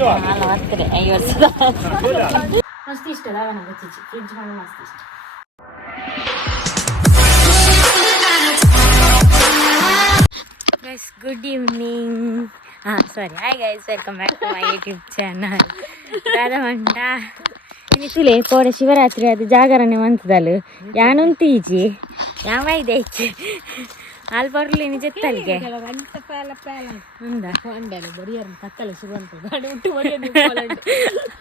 ಬರ್ತಾರೆ 5 ವರ್ಷದ ಮಸ್ತ್ ಇಷ್ಟ ನನಗೆ ಫ್ರಿಡ್ಜ್ ಮಾಡಿ ಮಸ್ತ್ ಇಷ್ಟ. Guys good evening. Sorry hi guys, welcome back to my YouTube channel. ರಾಧಮಂಡ ಇನಿಸುಲೆ ಕೋಡೆ ಶಿವರಾತ್ರಿ ಅದು ಜಾಗರಣೆ ಮಂತದಲು ಯಾನುಂತು ಈಜಿ ಯಾವ ಇದೆ ಈಚೆ ಅಲ್ಲಿ ಬರ್ಲಿ ನಿಜತ್ತಲ್ಗೆ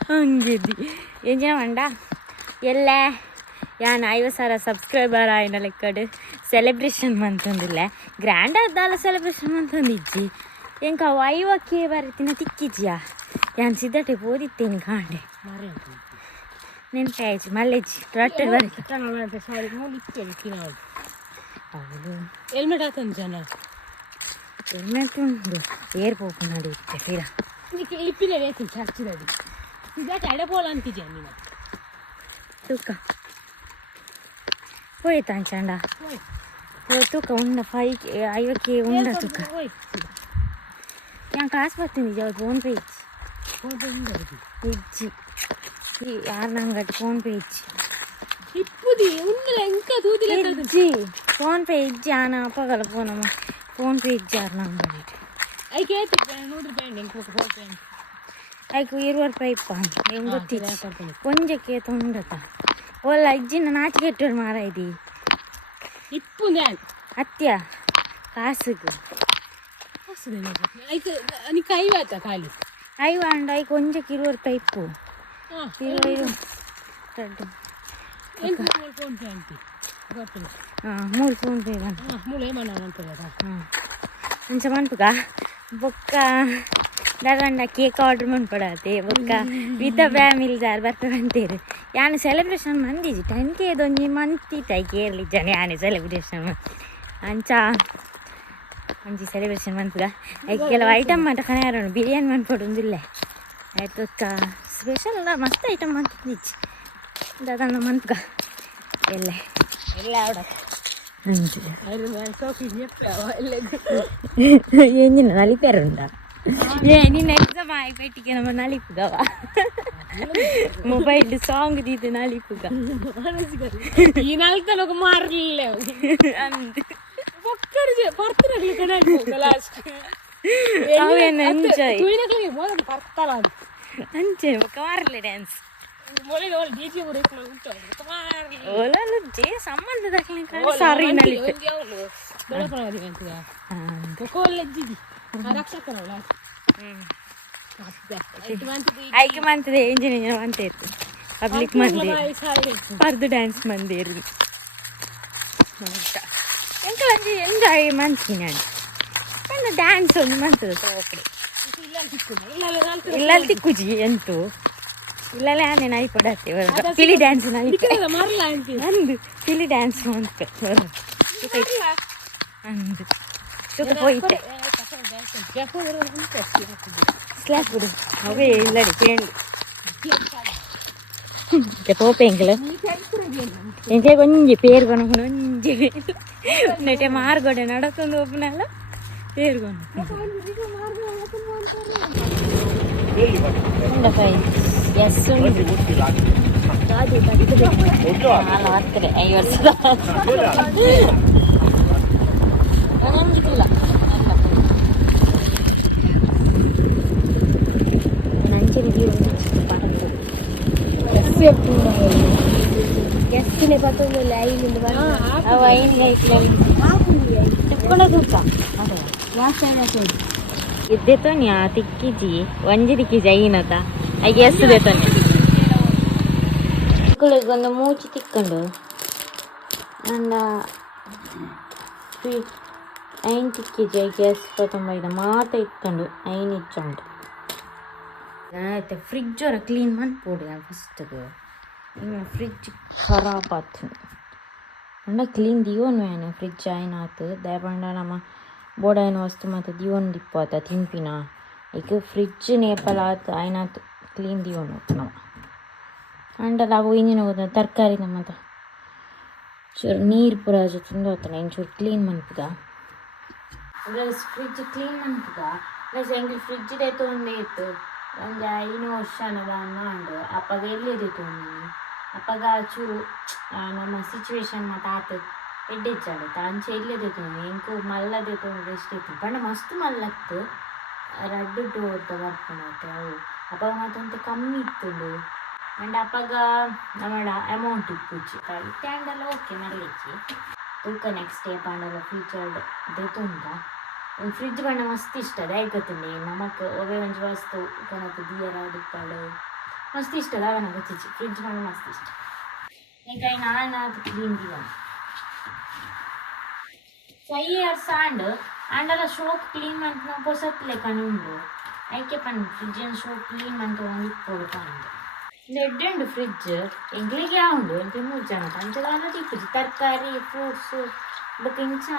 ಹಂಗಿದ್ದಿ ಎಂಜಿನ ಮಂಡ ಎಲ್ಲ ಯಾನು 50,000 ಸಬ್ಸ್ಕ್ರೈಬರ್ ಆಯ್ನ ಲೆಕ್ಕಡು ಸೆಲೆಬ್ರೇಷನ್ ಮಂತಂದಿಲ್ಲ ಗ್ರ್ಯಾಂಡ್ ಆದ್ದಲ್ಲ ಸೆಲೆಬ್ರೇಷನ್ ಮಂತಂದಿಜ್ಜಿ ಎಂಕ 50K ಬರತ್ತಿನ ತಿಕ್ಕಿಜ್ಜಿಯಾ ಯಾನು ಸಿದ್ಧತೆ ಓದಿತ್ತೇನೆ ಕಾಂಡೆ ನೆನಪೆ ಆಯ್ತು ಮಲ್ಲೆಜ್ಜಿ ರೊಟ್ಟೆ ಬರೀ ಹೆಲ್ಮೆಟ್ ಹಾಕಂತ ಜನ ಹೆಲ್ಮೆಟ್ ಉಂಟು ಏರ್ಪೋಕು ನಡೆಯುತ್ತೆ ಫಿರ ಇಪ್ಪಿನ ರೇತಿ ಚರ್ಚಿನಡಿ ಇದಕ್ಕೆ ಎಡಪೋಲ ಅಂತಿದ್ಯಾ ನೀನು ತೂಕ ಹೋಯ್ತಾ ಅಂಚಂಡ ತೂಕ ಉಂಡ 50K ಉಂಡ ತೂಕ ഞാൻ കാശ് പറ്റുന്നില്ല ഫോൺ പേ ഇജ്ജി ಯಾರನ್ನಂಗಟ್ಟು ಫೋನ್ ಪೇ ಇಜ್ಜಿ ಫೋನ್ ಪೇ ಇಜ್ಜಿ ಆನ ಅಪ್ಪಗಲ ಫೋನಮ್ಮ ಫೋನ್ ಪೇ ಇಜ್ಜಿ ಯಾರನ್ನಂಗಟ್ಟು ಆಯ್ಕು 20 ರೂಪಾಯಿ ಇಪ್ಪ ಹೆಂಗೆ ಗೊತ್ತಿಜ್ಜಿ ಕೊಂಜಕ್ಕೆ ತೊಂದತ ಒಲ್ಲ ಇಜ್ಜಿನ ನಾಚಿಕೆ ಇಟ್ಟರು ಮಾರಾಯ್ದಿ ಇಪ್ಪು ಹತ್ಯ ಕಾಸಿಗೆ ಐವತ್ತ ಖಾಲಿ ಐವ ಅಂಡ ಐ ಕೊಂಜಕ್ಕೆ 20 ರೂಪಾಯಿ ಇಪ್ಪು 20 ಮೂರು ಫೋನ್ ಪೇ ಅಂಚ ಮನ್ಪುಗ ಬೊಕ್ಕ ದಾದಂಡ ಕೇಕ್ ಆರ್ಡ್ರ್ ಮನ್ಪಡತ್ತೆ ಬೊಕ್ಕ ವಿತ್ ಫ್ಯಾಮಿಲಿ ಸಾರ್ ಬರ್ತಾರಂತೇರಿ ಯಾನು ಸೆಲೆಬ್ರೇಷನ್ ಮಂದಿಜಿ 10K ಒಂಜಿ ಮಂತಿತ್ತೈ ಕೇರ್ಲಿ ಜನ ಯಾನೆ ಸೆಲೆಬ್ರೇಷನ್ ಅಂಚ ಒಂಜಿ ಸೆಲೆಬ್ರೇಷನ್ ಮನ್ಪುಗ ಕೆಲವು ಐಟಮ್ ಮಾತ ಕನೆಯಾರ ಬಿರಿಯಾನಿ ಮನ್ಪಡೊಂದಿಲ್ಲ ಆಯ್ತು ಸ್ಪೆಷಲ್ ಮಸ್ತ್ ಐಟಮ್ ಮಂತಿಜ್ಜಿ ದಾದಂಡ ಮನ್ಪುಗ ಎಲ್ಲ ಎಂಜಿನ ನಲಿಪೇರುಂಡ ನಿನ್ನ ಎಕ್ಸಾಮ್ ಆಯ್ಪಟ್ಟಿಗೆ ನಮ್ಮ ನಲಿಪುಗವ ಮೊಬೈಲ್ ಸಾಂಗ್ ದೀದು ನಲಿಪುಗ ಈ ನಾಲ್ಕು ಮಾರಲಿಲ್ಲ ಅಂದು ಅಂಚೆ ಮಾರಲೆ ಡ್ಯಾನ್ಸ್ ಸಂಬಂಧ ಸಾರಿ ಐಕೆ ಮಂತದೆ ಇಂಜಿನಿಯರ್ ಮಂತ ಇತ್ತು ಪಬ್ಲಿಕ್ ಮಂದಿ ಪರ್ದು ಡ್ಯಾನ್ಸ್ ಮಂದಿರು ಎಂಕಲಂಜಿ ಎಂಜಾಯ್ ಮಂತೀನಿ ಅಂಡ್ ಡ್ಯಾನ್ಸ್ ಒಂದು ಮಂತದ ಒಕ್ಕಡೆ ಇಲ್ಲಲ್ಲಿ ತಿಕ್ಕುಜಿ ಎಂತು ಇಲ್ಲಲ್ಲೇ ಆನೆ ನಾಯಿ ಪಡತ್ತೆ ಪಿಲಿ ಡ್ಯಾನ್ಸ್ ಅಂದು ಪಿಲಿ ಡ್ಯಾನ್ಸ್ ಅಂತ ಅಂದು ತುಕ ಹೋಯ್ತೆ ಸ್ಲ್ಯಾಪ್ ಬಿಡು ಅವೇ ಇಲ್ಲಡಿ ಕೇಳಿ ಪೋಪೆ ಎಂಗೆ ಒಂಜಿ ಪೇರು ಕೊನಕೊಂಡು ಒಂಜಿ ನೆಟೆ ಮಾರ್ಗೊಡೆ ನಡತೊಂದು ಒಪ್ಪನಲ್ಲ ಪೇರು ಕೊನ ಎಸ್ ಹತ್ತಿರ 5 ವರ್ಷದ ಗೆಸ್ಟಿನ ಪತ್ತೊಂದಿಲ್ಲ ಐಲಿಂದ ಅವ ಐನಿಗೆ ತಿಕ್ಕೊಂಡೋದು ಇದ್ದೇತೋನಿ ಆ ತಿಕ್ಕಿಜಿ ಒಂಜಿ ತಿಕ್ಕಿಜಿ ಐನತ ಐಗೆ ಎಷ್ಟು ದೇತೋನಿ ಒಂದು ಮೂಚಿ ತಿಕ್ಕೊಂಡು ಅಂಡ ಐನ್ ತಿಕ್ಕಿಜಿ ಐಗೆ ಎಷ್ಟು 95 ಮಾತ ಇಟ್ಕೊಂಡು ಐನ್ ಇಚ್ಚುಂಟು ಆಯ್ತು ಫ್ರಿಡ್ಜ್ ಅವರ ಕ್ಲೀನ್ ಮಾಡ್ಬೋಡಿ ಫಸ್ಟ್ಗೆ ಇನ್ನು ಫ್ರಿಡ್ಜ್ ಖರಾಬ್ ಆಯ್ತು ಅಂಡ ಕ್ಲೀನ್ ದಿಯೋನು ಏನು ಫ್ರಿಡ್ಜ್ ಆಯ್ನಾತು ದಯಪಂಡ ನಮ್ಮ ಬೋಡಾಯಿನ ವಸ್ತು ಮತ್ತು ದಿಯೋನ್ ದಿಪ್ಪು ಆತ ತಿಂಪಿನ ಈಗ ಫ್ರಿಡ್ಜ್ ನೇಪಲ್ ಆತು ಆಯ್ನಾತು ಕ್ಲೀನ್ ದಿಯೋನು ನಾವು ಅಂಡಲ್ಲ ಅವು ಇಂಜಿನ ಹೋದ ತರಕಾರಿ ನಮ್ಮದು ಚೂರು ನೀರು ಪುರ ತಿಂದು ಹೋಗ್ತಾನೆ ಇಂಚೂರು ಕ್ಲೀನ್ ಮನ್ಪುಗ ಫ್ರಿಡ್ಜ್ ಕ್ಲೀನ್ ಮನ್ಪುಗ ಪ್ಲಸ್ ಎಂಗ್ಲಿ ಫ್ರಿಡ್ಜ್ ತೊಂದೇ ಇತ್ತು ಒಂದು 5 ವರ್ಷ ಅನ್ನೋದು ಅಪ್ಪಗ ಎಲ್ಲಿದೆ ತೊಂದು ಅಪ್ಪಗ ಚೂರು ನಮ್ಮ ಸಿಚುವೇಶನ್ ಮತ್ತು ಆತ ಎಡ್ಡೆಚ್ಚಾಡುತ್ತೆ ಅಂಚೆ ಇಲ್ಲದೆ ತೊಂದು ಎಂಕು ಮಲ್ಲದೆ ತೊಂದ್ರೆ ಎಷ್ಟಿತ್ತು ಪಂಡ ಮಸ್ತ್ ಮಲ್ಲತ್ತು ರಡ್ಡು ಡೋರ್ದ ಬರ್ಪಣತೆ ಅವು ಅಪ್ಪಗ ಮತ್ತೊಂದು ಕಮ್ಮಿ ಇತ್ತು ಅಂಡ್ ಅಪ್ಪಗ ನಮ್ಮಡ ಅಮೌಂಟ್ ಇಪ್ಪುಚ್ಚಿ ಇಟ್ಟಾಂಡೆಲ್ಲ ಓಕೆ ಮರಳಿಚ್ಚಿ ತೂಕ ನೆಕ್ಸ್ಟ್ ಡೇ ಪಾಂಡಲ ಫ್ಯೂಚರ್ಡ್ ದೆತುಂಡ ಒಂದು ಫ್ರಿಜ್ ಬಣ್ಣ ಮಸ್ತ್ ಇಷ್ಟ ಗೊತ್ತಂಡಿ ನಮಕ್ ಒವೆ ಒಂಜಿ ವಸ್ತು ಕನಕ ದಿಯರ ದಿಪ್ಪಾಡು ಮಸ್ತ್ ಇಷ್ಟ ದಾವನ ಗೊತ್ತಿಚ್ಚಿ ಫ್ರಿಜ್ ಬಣ್ಣ ಮಸ್ತ್ ಇಷ್ಟ ಈಗ ನಾನು ಅದು ಕ್ಲೀನ್ ದಿವ 5 years ಆಂಡಲ ಶೋಕ್ ಕ್ಲೀನ್ ಮಂತ್ ನಾವು ಹೊಸತ್ಲೆ ಕಣ್ಣು ಐಕೆ ಪಂಡು ಫ್ರಿಜ್ಜನ್ನು ಶೋಕ್ ಕ್ಲೀನ್ ಮಂತ್ ಒಂದು ಇಪ್ಪೋಡು ಪಂಡು ದೊಡ್ಡ ಫ್ರಿಜ್ ಎಂಗ್ಲಿಗೆ ಉಂಡು ಎಂತ 3 ಜನ ಪಂಚದಾನ ತಿಪ್ಪುಜಿ ತರಕಾರಿ ಫ್ರೂಟ್ಸ್ ಬೊಕ್ಕ ಇಂಚ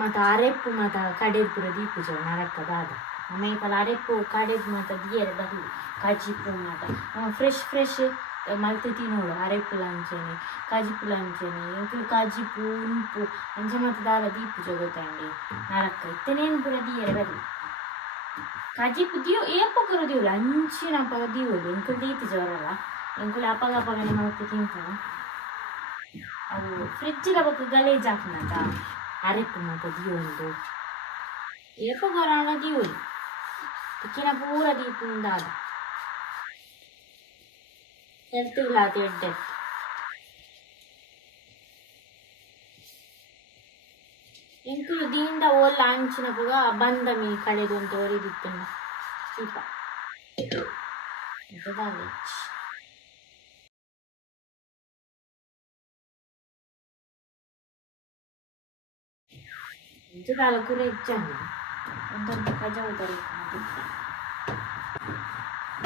ಮತ್ತು ಅರೆಪ್ಪು ಮತ್ತು ಕಡೆದು ಪೂರ ದೀಪುಜ ನರಕ ದಾದ ಆಮೇಲೆ ಅರೆಪ್ಪು ಕಡೆದು ಮತ್ತು ದಿಯರೆ ಬರಲಿ ಕಾಜಿಪ್ಪು ಮತ್ತು ಫ್ರೆಶ್ ಮಲ್ತೆ ತಿನ್ನೋಡು ಅರೆಪ್ಪು ಅಂಚೆನೆ ಕಾಜಿಪ್ಪು ಅಂಚೆನೆ ಎಂಕುಲು ಕಾಜಿಪ್ಪು ಉಂಪು ಅಂಚೆ ಮತ್ತು ದಾರ ದೀಪುಜ ಗೊತ್ತಂಡಿ ನರಕ ಇತ್ತನೇನು ಪೂರ ದಿಯರೆ ಬರಲಿ ಕಾಜಿಪ್ಪು ದಿಯೋ ಏಪಕ್ಕರು ದಿಯೋಲ್ಲ ಅಂಚಿನ ಅಪ್ಪಗ ದಿಯೋದು ಎಂಕುಲು ದೀಪುಜ ಬರಲ್ಲ ಎಂಕುಲು ಅಪ್ಪಗನೆ ಮತ್ತೆ ತಿಂತಾನ ಅವು ಫ್ರಿಜ್ಜಿಗೆ ಬೊಕ್ಕ ಗಲೇಜ್ ಹಾಕನಂತ ಅರೆಪ್ಪು ಮತ್ತು ದಿಯೋದು ಏಪಗೊರಾಣ ದಿಯೋಲಿ ತಿಕ್ಕಿನ ಪೂರ ದೀಪುಂದಾದ ಹೆಲ್ತಿಲ್ಲ ಅದು ಎಡ್ಡೆ ಎಂಕುಲು ದೀಂಡ ಓಲ್ಲ ಅಂಚಿನ ಪುಗ ಬಂದ ಮೀ ಕಳೆದು ಅಂತ ಒರಿದಿತ್ತು ದೀಪ ಇಂಚದಾಲ ಕುರೆ ಹೆಚ್ಚಾನ ಒಂದೊಂದು ಕಜಾವುದರೆ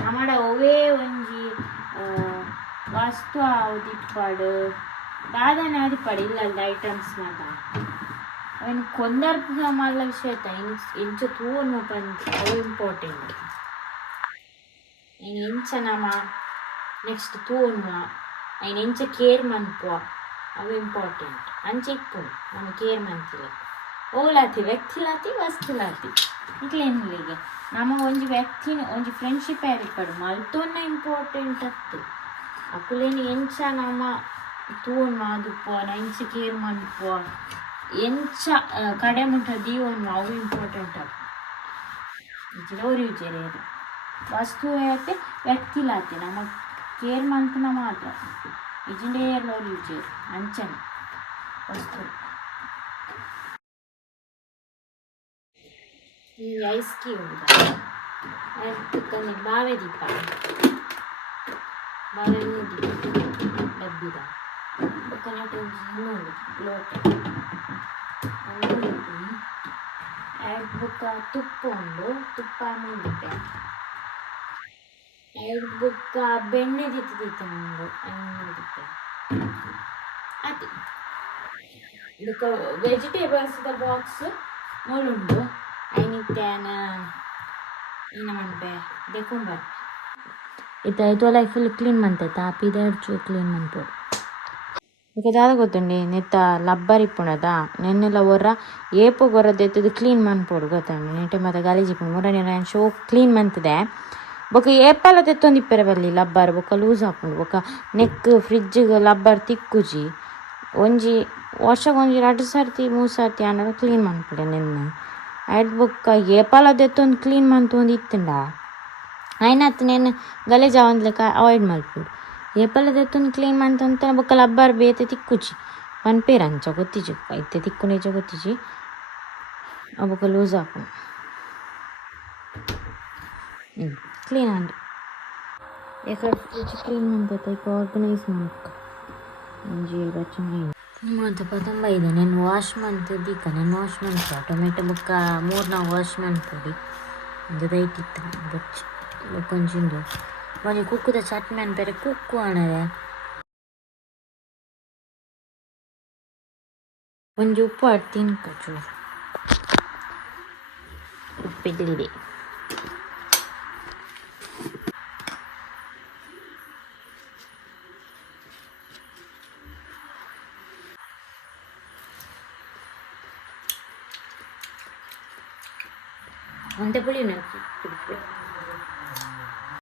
ನಮ್ಮಡ ಒವೇ ಒಂಜಿ ವಸ್ತು ದಿಪ್ಪಾಡು ದಾದಾನೆ ಆದಿಪ್ಪಾಡು ಇಲ್ಲದ ಐಟಮ್ಸ್ ಮಾತ ಅವನು ಕೊಂದರ್ಪುಗ ಮಲ್ಲ ವಿಷಯ ಎಂಚ ತೂವನು ಪಂಚ ಅವು ಇಂಪಾರ್ಟೆಂಟ್ ಎಂಚ ನಮ್ಮ ನೆಕ್ಸ್ಟ್ ತೂವನುವ ఆయన ಎಂಚ ಕೇರ್ ಮನ್ಪುವ ಅವು ಇಂಪಾರ್ಟೆಂಟ್ ಅಂಚೆ ಇಪ್ಪು ನಮ್ಮ ಕೇರ್ ಮನ್ತಿಲ್ಲ ಓಲಾತಿ ವ್ಯಕ್ತಿಲಾತಿ ವಸ್ತುಲಾತಿ ಇಟ್ಲೇನಿಲ್ಲಿಗೆ ನಮಗೆ ಒಂಜಿ ವ್ಯಕ್ತಿನ ಒಂಜಿ ಫ್ರೆಂಡ್ಶಿಪ್ ಯಾರಿಪ್ಪಡು ಮಲ್ತೊನ್ನ ಇಂಪಾರ್ಟೆಂಟ್ ಅತ್ತು ಅಕ್ಕುಲೇನು ಎಂಚ ನಮ್ಮ ತೂವನ್ ಮಾದುಪ್ಪುವ ಎಂಚ ಕೇರ್ ಮನ್ಪುವ ಎಂಚ ಕಡೆ ಮುಟ್ಟ ದೀವನ್ ಅವು ಇಂಪಾರ್ಟೆಂಟ್ ಅಪ್ಪ ಇಜಿಲೋರಿ ವಿಚಾರ ವಸ್ತು అయితే ವ್ಯಕ್ತಿಲಾತಿ ನಮ್ಮ ಕೇರ್ ಮಂತನ ಮಾತ್ರ ಇಜಿಂಡೇ ಲೋರಿ ವಿಚಾರ ಅಂಚನೆ ವಸ್ತು ಈ ಐಸ್ ಕ್ಯೂಬ್ ಬಾವೆ ದೀಪ ಬಾವೆ ಡಬ್ಬಿದ ಕೊನೆಟ ಇನ್ನೊಂದು ಲೋಟ ಎರಡು ಬುಕ್ಕ ತುಪ್ಪ ಉಂಡು ತುಪ್ಪ ಮುಂದಿಟ್ಟೆ ಎರಡು ಬುಕ್ಕ ಬೆಣ್ಣೆ ದಿತ್ತು ಉಂಡು ದಿಟ್ಟೆ ಅದೇ ಇದಕ್ಕೆ ವೆಜಿಟೇಬಲ್ಸ್ದ ಬಾಕ್ಸ್ ಮೂಳುಂಡು ಐನಿತ್ತೇನ ಇನ್ನ ಮನ್ಪೆ ದೇಕೊಂಬರ್ ಇತ್ತಾಯ್ತು ಲೈಫ್ ಫುಲ್ ಕ್ಲೀನ್ ಮಂತೆ ತಾಪಿದ ಚೂ ಕ್ಲೀನ್ ಮನ್ಪೋಡು ಈಗ ದಾದ ಗೊತ್ತುಂಡಿ ನೆತ್ತ ಲಬ್ಬರ್ ಇಪ್ಪುಣದ ನೆನ್ನೆಲ್ಲ ಒರ್ರ ಏಪು ಗೊರದೆತ್ತದು ಕ್ಲೀನ್ ಮನ್ಪೋಡು ಗೊತ್ತಂడి ನೆಟ್ಟೆ ಮತ್ತೆ ಗಲೀಜಿಪ್ಪು ಮೂರನೇ ನಾನು ಶೋ ಕ್ಲೀನ್ ಮಂತಿದೆ ಬೊಕ್ಕ ಏಪಲ ತೆತ್ತೊಂದು ಇಪ್ಪರೆ ಬರಲಿ ಲಬ್ಬರ್ ಬೊಕ್ಕ ಲೂಸ್ ಹಾಕೊಂಡು ಬೊಕ್ಕ ನೆಕ್ ಫ್ರಿಜ್ಜಿಗೆ ಲಬ್ಬರ್ ತಿಕ್ಕುಜಿ ಒಂಜಿ ವರ್ಷಕ್ಕೆ ಒಂಜಿ 2 ಸರ್ತಿ 3 ಸರ್ತಿ ಅನ್ನೋದು ಕ್ಲೀನ್ ಮನ್ಪುಡೆ ನೆನ್ನೆ ಆಯ್ತು ಬೊಕ್ಕ ಏಪಲ ತೆತ್ತೊಂದು ಕ್ಲೀನ್ ಮಂತೊಂದು ಇತ್ತಂಡ ಆಯ್ನತ್ತು ನೆನ್ನೆ ಗಲೀಜ್ ಅವಂದ್ಲೆಕ್ಕ ಅವಾಯ್ಡ್ ಮಲ್ಪುಡು ಏಪಲ ತೆತ್ತೊಂದು ಕ್ಲೀನ್ ಮಂತಂತ ಬೊಕ್ಕ ಲಬ್ಬರ್ ಬೇತೆ ತಿಕ್ಕುಜಿ ಪನ್ಪೇರು ಅಂಚ ಗೊತ್ತಿಜಿ ಐತೆ ತಿಕ್ಕುನೇಜ ಗೊತ್ತಿಜಿ ಆ ಬೊಕ್ಕ ಲೂಸ್ ಹಾಕೊಂಡು ಕ್ಲೀನ್ ಅಂಡು ಯಾಕಡೆ ಫ್ರಿಜ್ ಕ್ಲೀನ್ ಮಂತೈತೆ ಈಗ ಆರ್ಗನೈಸ್ ಮಾಡ್ಕ ಒಂಜಿ ಬಚ್ಚಂಗ ಮತ್ತು ಪತಂಬ ಇದೆ ನಾನು ವಾಶ್ ಮಂತಿದ್ದೀಕ ನಾನು ವಾಶ್ ಮಂತ ಟೊಮೆಟೊ ಬೊಕ್ಕ 3-4 ವಾಶ್ ಮಂತ್ಪೊಡಿ ಒಂದು ದೈತಿತ್ತು ಬೊಚ್ಚಿ ಬೊಕ್ಕೊಂಜಿಂದು ಒಂಜಿ ಕುಕ್ಕುದ ಚಟ್ನಿ ಅನ್ಪೇರೆ ಕುಕ್ಕು ಅಣದೆ ಒಂಜಿ ಉಪ್ಪು ಅಟ್ಟು ತಿನ್ಕ ಚೂರು ಉಪ್ಪಿಡ್ಲಿದೆ ಒಂದೇ ಪುಳಿ ನನಗೆ